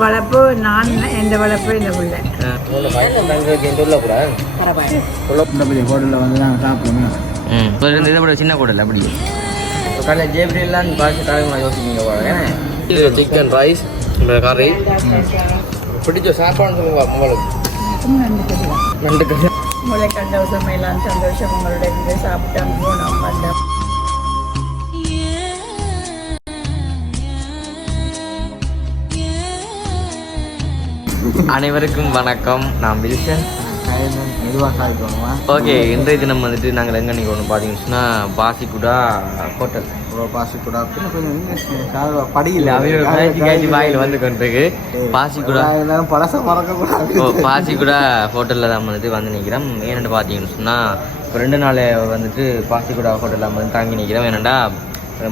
வளர்ப்பு நான் எந்த வளர்ப்பு இந்த பிள்ளை. ஹோட்டலில் வந்து நாங்கள் சாப்பிடுவோம் இதை விட சின்ன கூடல அப்படி காலையில் ஜேபிரியெல்லாம் பார்த்து தலைமை யோசிப்பீங்க போல சிக்கன் ரைஸ் கறி பிடிச்ச சொல்லுங்க உங்களுக்கு நண்டு கண்ட சமையலாம் சந்தோஷம் உங்களோட இருந்து சாப்பிட்டோம் போனோம் வந்தோம் அனைவருக்கும் வணக்கம். நான் வில்சன். ஓகே இன்றைய தினம் வந்துட்டு நாங்கள் எங்கே நிற்கணும் பார்த்தீங்கன்னா பாசிக்குடா ஹோட்டல். ஒரு பாசி கூட பின்ன கொஞ்சம் இங்கிலீஷ் சாதா படி இல்லை. அவங்க காய்ச்சி காய்ச்சி வாயில் வந்து கொண்டிருக்கு. பாசிக்குடா. பழச மறக்கக்கூடாது. ஓ பாசிக்குடா ஹோட்டலில் தான் வந்துட்டு வந்து நிற்கிறோம் ஏன்னு பார்த்தீங்கன்னு சொன்னால் இப்போ ரெண்டு நாள் வந்துட்டு பாசிக்குடா ஹோட்டலில் வந்து தாங்கி நிற்கிறோம் ஏன்னாண்டா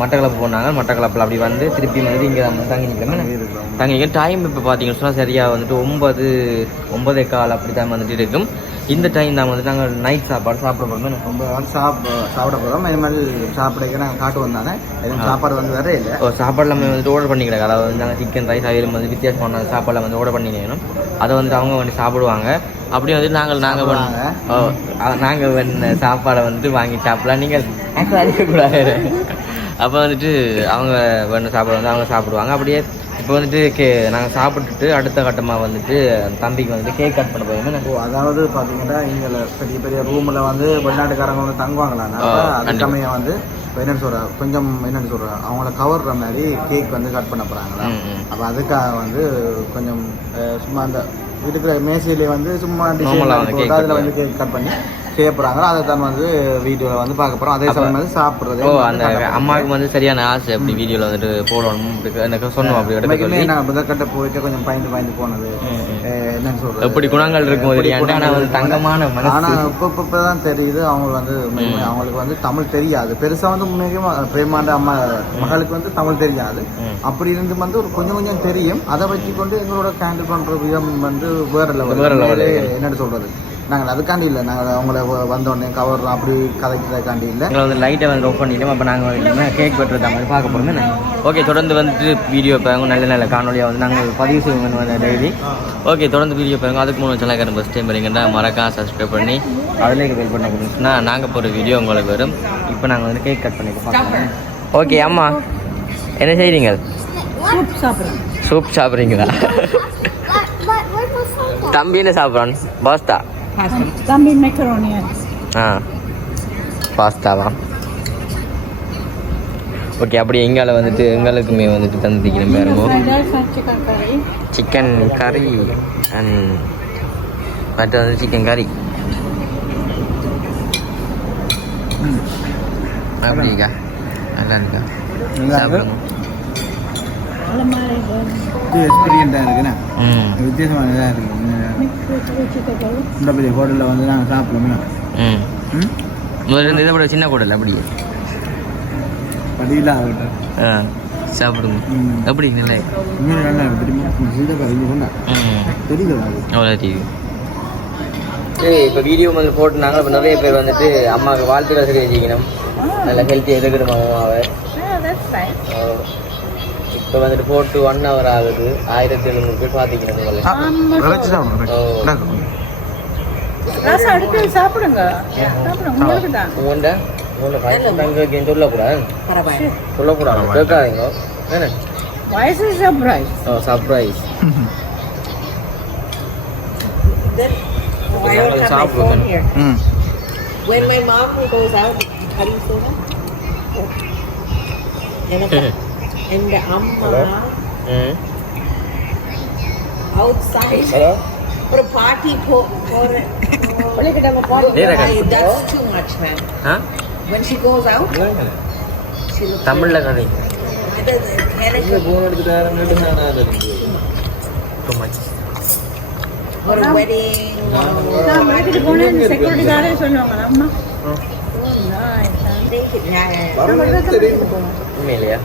மட்டக்களப்பு போனாங்க. மட்டக்களப்பில் அப்படி வந்து திருப்பி வந்து இங்கே வந்து தங்கி நிற்கிறோம் தங்கி நிற்கிறோம் டைம் இப்போ பார்த்தீங்கன்னு சொன்னால் சரியாக வந்துட்டு ஒன்பது ஒன்பதே கால் அப்படி தான் வந்துட்டு இருக்கும். இந்த டைம் தான் வந்துட்டு நாங்கள் நைட் சாப்பாடு சாப்பிட போகிறோம் ரொம்ப நாள் சாப்பிட சாப்பிட போகிறோம் இது மாதிரி சாப்பிடக்க நாங்கள் காட்டு வந்தாங்க. எதுவும் சாப்பாடு வந்து வேற இல்லை. ஓ சாப்பாடு நம்ம வந்துட்டு ஆர்டர் பண்ணிக்கிறாங்க அதாவது வந்து நாங்கள் சிக்கன் ரைஸ் அவையில் வந்து வித்தியாசமான சாப்பாடில் வந்து ஆர்டர் பண்ணிக்கணும். அதை வந்துட்டு அவங்க வந்து சாப்பிடுவாங்க. அப்படியே வந்து நாங்கள் நாங்கள் நாங்கள் வந்து சாப்பாடை வந்துட்டு வாங்கி சாப்பிடலாம். நீங்கள் அடிக்கக்கூடாது அப்போ வந்துட்டு அவங்க வேணும் சாப்பாடு வந்து அவங்க சாப்பிடுவாங்க. அப்படியே இப்போ வந்துட்டு கே நாங்கள் சாப்பிட்டுட்டு அடுத்த கட்டமாக வந்துட்டு தம்பிக்கு வந்துட்டு கேக் கட் பண்ண போயிருந்தோம் அதாவது பார்த்தீங்கன்னா இங்கே பெரிய பெரிய ரூமில் வந்து வெளிநாட்டுக்காரங்க வந்து தங்குவாங்களா கண்டிப்பா. சமயம் வந்து இப்ப என்னன்னு சொல்ற கொஞ்சம் என்னன்னு சொல்ற அவங்கள கவர்ற மாதிரி கேக் வந்து கட் பண்ண போறாங்களா. அப்போ அதுக்காக வந்து கொஞ்சம் சும்மா அந்த இருக்கிற மேசையிலே வந்து சும்மா டிசைன் cake அதில் வந்து கேக் கட் பண்ணி செய்ய போறாங்க அதை தான் வந்து வீடியோவில் வந்து பார்க்க போறோம். அதே சமயம் வந்து சாப்பிட்றது ஓ அந்த அம்மாவுக்கு வந்து சரியான ஆசை அப்படி வீடியோவில் வந்துட்டு போடணும்? எனக்கு சொன்னோம் அப்படி சொல்லி. நான் புதக்கட்டை போயிட்டு கொஞ்சம் பயந்து பயந்து போனது. என்னன்னு சொல்றது? எப்படி குணங்கள் இருக்கும் ஆனால் வந்து. தங்கமான ஆனா மனசு. இப்ப இப்ப இப்பதான் தெரியுது. அவங்க வந்து அவங்களுக்கு வந்து தமிழ் தெரியாது. பெருசா வந்து முன்னேற்கமா பிரேமாண்ட அம்மா மகளுக்கு வந்து தமிழ் தெரியாது. அப்படி இருந்து வந்து ஒரு கொஞ்சம் கொஞ்சம் தெரியும் அதை வச்சுக்கொண்டு எங்களோட கேண்டில் பண்ற விதம் வந்து வேற லெவல். என்னன்னு சொல்றது நாங்கள் அதுக்காண்டி இல்லை. நாங்கள் அவங்கள வ- வந்தோடனே கவர் அப்படி கதைக்கிறதுக்காண்டி இல்லை. எங்களை வந்து லைட்டை வந்து ஆஃப் பண்ணிட்டோம். அப்போ நாங்கள் கேக் வெட்டுறது மாதிரி பார்க்க போகிறோம் ஓகே தொடர்ந்து வந்துட்டு வீடியோ பாருங்க நல்ல நல்ல காணொலியாக வந்து நாங்கள் பதிவு செய்வோம் வந்து டெய்லி ஓகே தொடர்ந்து வீடியோ பாருங்க அதுக்கு முன்னாடி சேனல் ஃபஸ்ட் டைம் வரீங்கன்னா மறக்காம சப்ஸ்கிரைப் பண்ணி அதில் வெயிட் பண்ண கொடுத்துச்சுன்னா நாங்கள் போகிற வீடியோ உங்களுக்கு வரும். இப்போ நாங்கள் வந்து கேக் கட் பண்ணி பார்க்கலாம். ஓகே அம்மா என்ன செய்கிறீங்க சூப் சாப்பிட்றீங்களா? தம்பி என்ன சாப்பிட்றான். பாஸ்தா. தம்பி மெக்கரோனியா ஆ. பாஸ்தாவா? ஓகே அப்படி எங்கால வந்துட்டு எங்களுக்குமே வந்துட்டு தந்துக்கிறேன் பாருங்க சிக்கன் கறி சிக்கன் கறி அண்ட் மற்ற வந்து சிக்கன் கறி அப்படிக்கா நல்லா இருக்கா? நல்லா இருக்கு. சாப்பிடுங்க. இது எக்ஸ்பீரியண்டாக இருக்குண்ணே ம். வித்தியாசமான இதாக இருக்கு சிக்கன் இந்த பெரிய ஹோட்டலில் வந்து நாங்கள் சாப்பிடுவோம். ம். ம்? முதல்ல இதை விட சின்ன கூடல அப்படியே. படியில் ஆகட்டும் ஆ சாப்பிடுங்க. ம். எப்படி நல்லா? உண்மையிலே நல்லா தெரியுமா? அவ்வளோ டிவி இப்போ வீடியோ வந்து போட்டுனாங்க இப்போ நிறைய பேர் வந்துட்டு அம்மாவுக்கு வாழ்த்துக்கள் சொல்லி வச்சுக்கணும் நல்ல ஹெல்த்தியாக இருக்கணும் அம்மாவை இப்போ வந்துட்டு போட்டு ஒன் ஹவர் ஆகுது. ஆயிரத்தி எழுநூறு பேர் விளைச்சி சாப்பிடுங்க. சாப்பிடுங்க. சாப்பிடுங்க உங்கள்கிட்ட உங்களை பயணம் தங்க வைக்கன்னு சொல்லக்கூடாது. சொல்லக்கூடாது. கேட்காதீங்க. என்ன? வயசு surprise oh surprise When my mom goes out, and the amma ம் outside hello for a party for, for There I I, go. that's too much, man. When she goes out, she looks தமிழில் கதை எனக்கு phone எடுத்துட்டு Too much. a wedding. நான் வீட்டுக்கு போனேன் security கார்டே சொல்லுவாங்க அம்மா Take it, yeah. உண்மையிலையா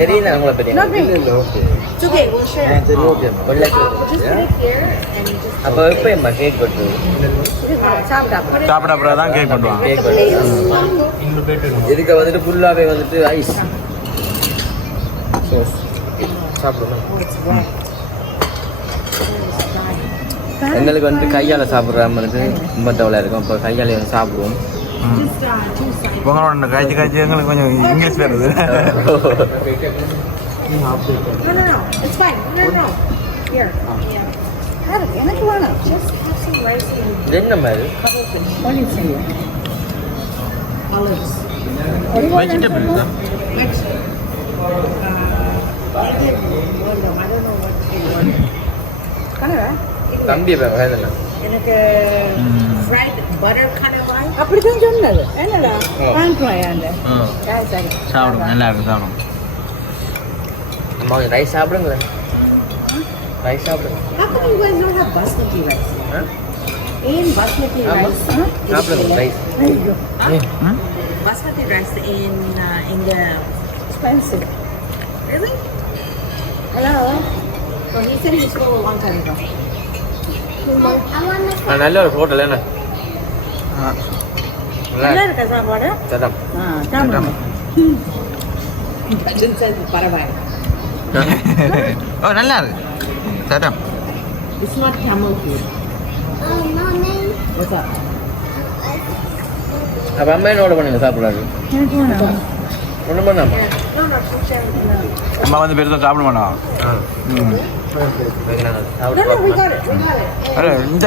தெரியல உங்களை It's okay, we'll share. சரி okay Just put it here and just அப்போ எப்போ எம்மா கேக் வெட்டுறது சாப்பிட அப்புறம் தான் கேக் பண்ணுவாங்க கேக் வெட்டுறது இதுக்கு வந்துட்டு ஃபுல்லாகவே வந்துட்டு ஐஸ் சோஸ் Oh, wet. எங்களுக்கு வந்து கையால் சாப்பிட்ற மாதிரி ரொம்ப தவளை இருக்கும். அப்போ கையால் வந்து சாப்பிடுவோம். உங்களோட காய்ச்சி காய்ச்சி எங்களுக்கு கொஞ்சம் இங்கிலீஷ் வருது No, no, no. It's fine. No, no, no. Here. Yeah. Have it. எனக்கு வேணாம். என்ன மாதிரி. வெஜிடபிள் தான் uh? தம்பி அப்படித்தான் சொன்னது என்னடா சாப்பிடுங்க நல்லா இருக்கும் சாப்பிடுங்க அம்மா ரைஸ் சாப்பிடுங்க ரைஸ் சாப்பிடுங்க basmati ஆமா. rice. சாப்பிடுங்க rice in uh, in the expensive really? Hello So he said he stole a long time ago. நல்ல ஒரு ஹோட்டல் என்ன நல்லா இருக்கா. சாப்பாடு? Then said பரவாயில்லை. ஓ நல்லா இருக்கு? அப்போ அம்மா என்ன பண்ணுங்க? சாப்பிடாது ஒன்றும் பண்ணாம அம்மா வந்து பெருசாக சாப்பிட மாட்டோம் ஆ ம் no, no, we got it. We got it. அரே இந்த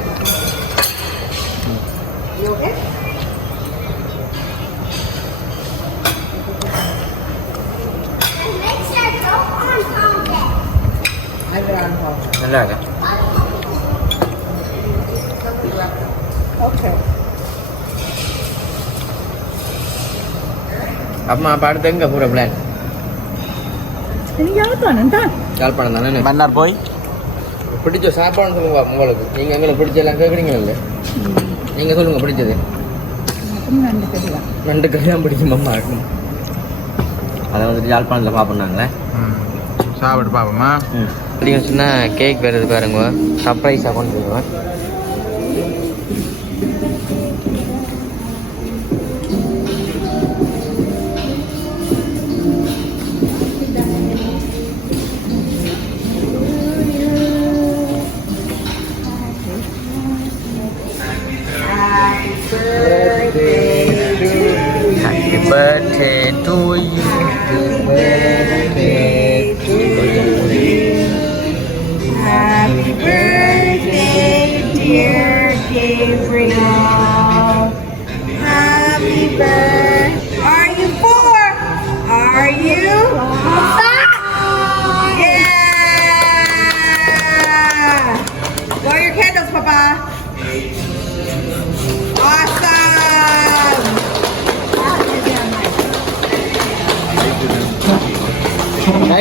hold. நல்லா இருக்கா Okay. அம்மா அப்போ அடுத்து எங்கே போகிற பிளான் யாழ்ப்பாணம் தான். யாழ்ப்பாணம் தானே? மன்னார் போய்? பிடிச்ச சாப்பாடு சொல்லுங்க உங்களுக்கு. நீங்கள் எங்களுக்கு பிடிச்ச எல்லாம் கேட்குறீங்கல்ல நீங்கள் சொல்லுங்கள் பிடிச்சது. ரெண்டு கல்யாணம் பிடிக்கும் அம்மா. அதை வந்துட்டு யாழ்ப்பாணத்தில் பார்ப்போம்னாங்களே சாப்பிட்டு பார்ப்போமா அப்படின்னு சொன்னால் கேக் வேறு பாருங்க சர்ப்ரைஸாக கொண்டு போயிடுவேன்.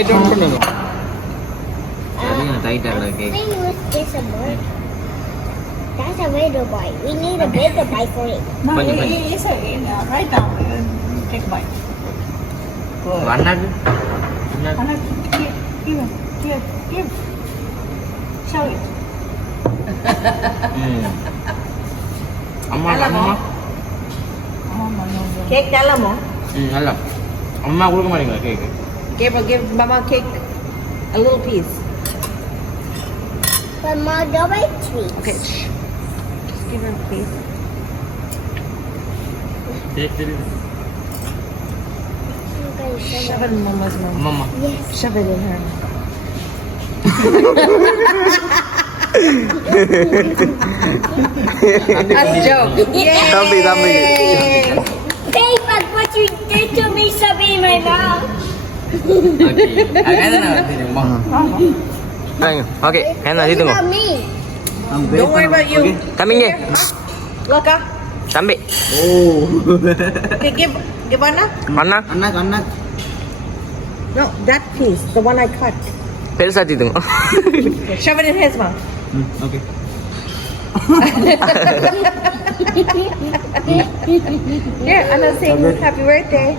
லைட் ஆன் பண்ணுங்க சரிங்க டைட்டாக இருக்கு cake thing with this a boy. That's a bigger bite. We need a bigger bite for it. No, Funny, it- funny. it- it's okay. No, right now, uh, take bite. Good. அண்ணாக்கு அண்ணாக்கு Anna, give, give, give, give. Show it. ம் அம்மா அம்மா Oh, my God. Cake dalamo. ம் நல்லா அம்மா கொடுக்க மாட்டீங்களா cake Gabriel, give Mama cake. A little piece. But Mama, don't make treats. Okay, shh. Just give her a piece. Shove it in Mama's mouth. Mama. Yes. Shove it in her That's a joke. Yay! Tell me, tell me. Babe, what you did to me, something in my mouth. Okay, kaya na dito mo. Don't worry about you. Laka. Oh. No, that piece, the one I cut. Shove it in his mouth. Okay. Here, I'm not saying happy birthday.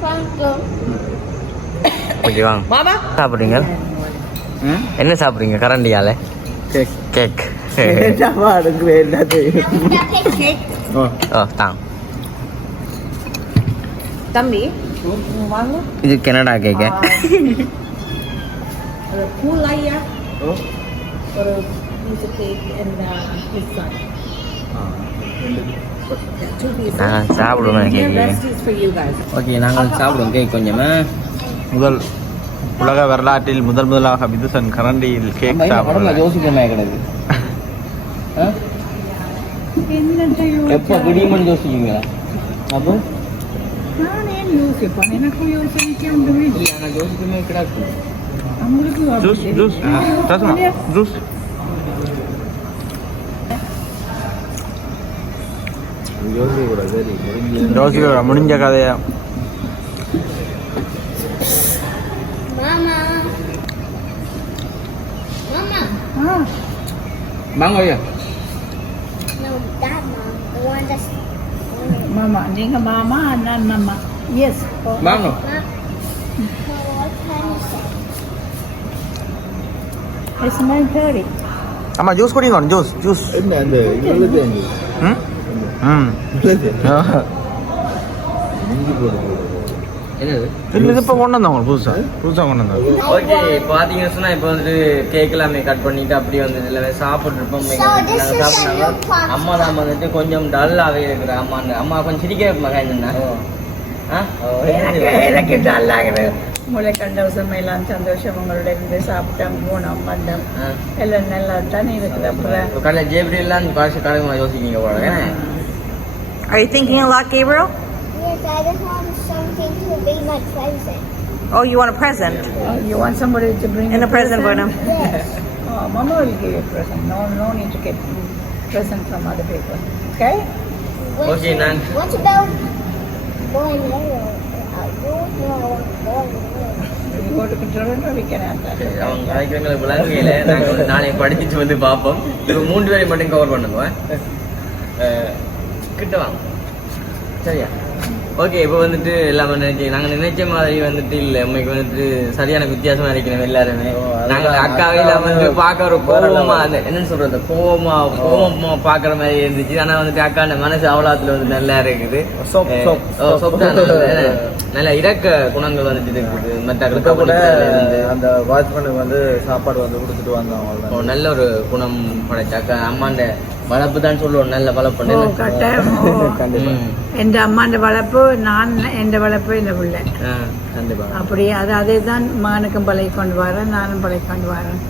Thank you. Okay வாங்க. Mama? சாப்பிட்றீங்க? ம்? என்ன சாப்பிட்றீங்க? கரண்டியால? Cake. Cake? Wangu? இது Canada cake. uh, guys. Okay நாங்கள் சாப்பிடுவோம். Cake கொஞ்சமா. முதல் உலக வரலாற்றில் முதல் முதலாக விதுசன் கரண்டியில் கேக் கிடையாது எப்போ அப்போ? யோசிப்பேன் எனக்கு Mango. No, that mom. The one that's... Mama, mama, na mama. Yes. Mango. Ma no, what can you say? It's 9.30. ಅಮ್ಮ ಜ್ಯೂಸ್ ಕುಡಿ ನೋಡಿ Hmm. ಜ್ಯೂಸ್ இல்லை இது இப்போ கொண்டு வந்தவங்க புதுசா? புதுசா கொண்டு வந்தவங்க ஓகே பாத்தீங்கன்னு சொன்னா இப்போ வந்துட்டு கேக் எல்லாமே கட் பண்ணிட்டு அப்படியே வந்து எல்லாமே a சாப்பிட்டாங்க new part. அம்மா தான் வந்துட்டு கொஞ்சம் டல்லாவே இருக்கிற அம்மா அம்மா கொஞ்சம் சிரிக்க மகன் எனக்கு எனக்கு நல்லாகுது உங்களை கண்ட சமையலாம் சந்தோஷம் உங்களோட இருந்து சாப்பிட்டோம் போனோம் வந்தோம் எல்லாம் நல்லா தானே இருக்குது அப்புறம். கடல ஜேப்ரியெல்லாம் காசு கடை யோசிக்கீங்க போல Are you thinking a lot, Gabriel? Yes, I just want something to be my present. Oh, you want a present? Oh, you want somebody to bring And a present for him. Yes. Oh, Mama will give you a present. No, no need to get present from other people. Okay? What, Okay, Nan. What about boy and girl? Uh, you know, boy and girl. You go to Toronto, we can have that. அவங்க கலைக்கிறவங்களுக்கு விளங்கையில நாங்க வந்து நாளைக்கு படிச்சுட்டு வந்து பார்ப்போம் இப்போ மூன்று பேரை மட்டும் கவர் பண்ணுவோம் அஹ், கிட்ட வாங்க சரியா ஓகே இப்போ வந்துட்டு எல்லாமே நினைச்சு நாங்க நினைச்ச மாதிரி வந்துட்டு இல்ல. உண்மைக்கு வந்துட்டு சரியான வித்தியாசமா இருக்கணும் எல்லாருமே. நாங்க அக்காவையில வந்து பார்க்க ஒரு கோவமா அந்த என்ன சொல்றது? கோவமா கோவமா பாக்குற மாதிரி இருந்துச்சு. ஆனா வந்துட்டு அக்கா அந்த மனசு அவலாத்துல வந்து நல்லா இருக்குது. நல்ல இறக்க குணங்கள் வந்துட்டு இருக்குது. மற்ற கூட அந்த வாட்ச்மேனுக்கு வந்து சாப்பாடு வந்து கொடுத்துட்டு வந்தவங்க ஒரு நல்ல ஒரு குணம் படைச்சாக்கா அம்மாண்ட வளர்ப்பு தான் சொல்லுவோம். நல்ல வளர்ப்பு கட்டாயம். என் அம்மாண்ட வளர்ப்பு நான் என் வளர்ப்பு இந்த பிள்ளை. அப்படி அது அதே தான் மகனுக்கும் பழகி கொண்டு வரேன் நானும் பழகி கொண்டு வரேன்.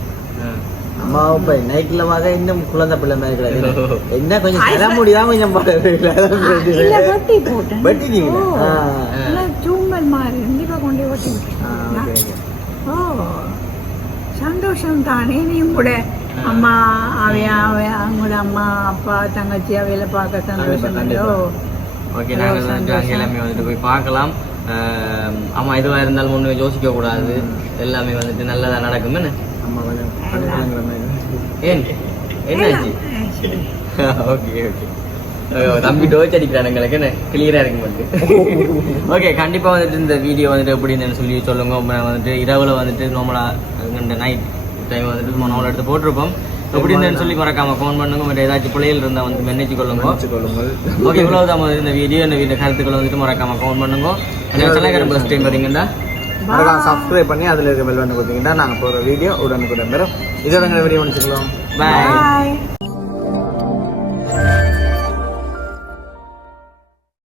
அம்மா இப்ப நைட்ல வாங்க இன்னும் குழந்தை பிள்ளை மாதிரி கிடையாது என்ன கொஞ்சம் தர முடியாம கொஞ்சம் வெட்டி போட்டேன். வெட்டிட்டீங்களா? தூங்கல் மாதிரி கொண்டு வெட்டி. ஓ சந்தோஷம் தானே நீயும் கூட. அம்மா அவைய அவங்களோட அம்மா அப்பா தங்கச்சி அவையில பார்க்க சந்தோஷம். ஓகே நாங்கள் வந்துட்டு அங்கே எல்லாமே வந்துட்டு போய் பார்க்கலாம். ஆஹ் ஆமா எதுவா இருந்தாலும் ஒண்ணு யோசிக்க கூடாது எல்லாமே வந்துட்டு நல்லதா நடக்கும். என்ன. ஏன்? என்னாச்சு ஓகே ஓகே. தம்பி டோச் அடிக்கிறான் எங்களுக்கு. என்ன? கிளியரா இருக்கு மட்டும் ஓகே கண்டிப்பா வந்துட்டு இந்த வீடியோ வந்துட்டு எப்படி இருந்ததுன்னு சொல்லி சொல்லுங்க. வந்துட்டு இரவுல வந்துட்டு நார்மலா இந்த நைட் டைம் வந்துட்டு நம்ம நார்மல் எடுத்து போட்டிருப்போம். எப்படி சொல்லி மறக்காம ஃபோன் பண்ணுங்க. மற்ற ஏதாச்சும் பிள்ளைகள் இருந்தா வந்து மென்னச்சு கொள்ளுங்க. ஓகே இவ்வளவுதான் வந்து இந்த வீடியோ இந்த வீடியோ கருத்துக்களை வந்துட்டு மறக்காம ஃபோன் பண்ணுங்க. சென்னைக்காரன் ஃபர்ஸ்ட் டைம் வரீங்கன்னா மறக்காம சப்ஸ்கிரைப் பண்ணி அதுல இருக்க பெல் வந்து கொடுத்தீங்கன்னா நாங்க போற வீடியோ உடனுக்குடன் வரும். இதோட வீடியோ முடிச்சுக்கலாம். பாய் Bye.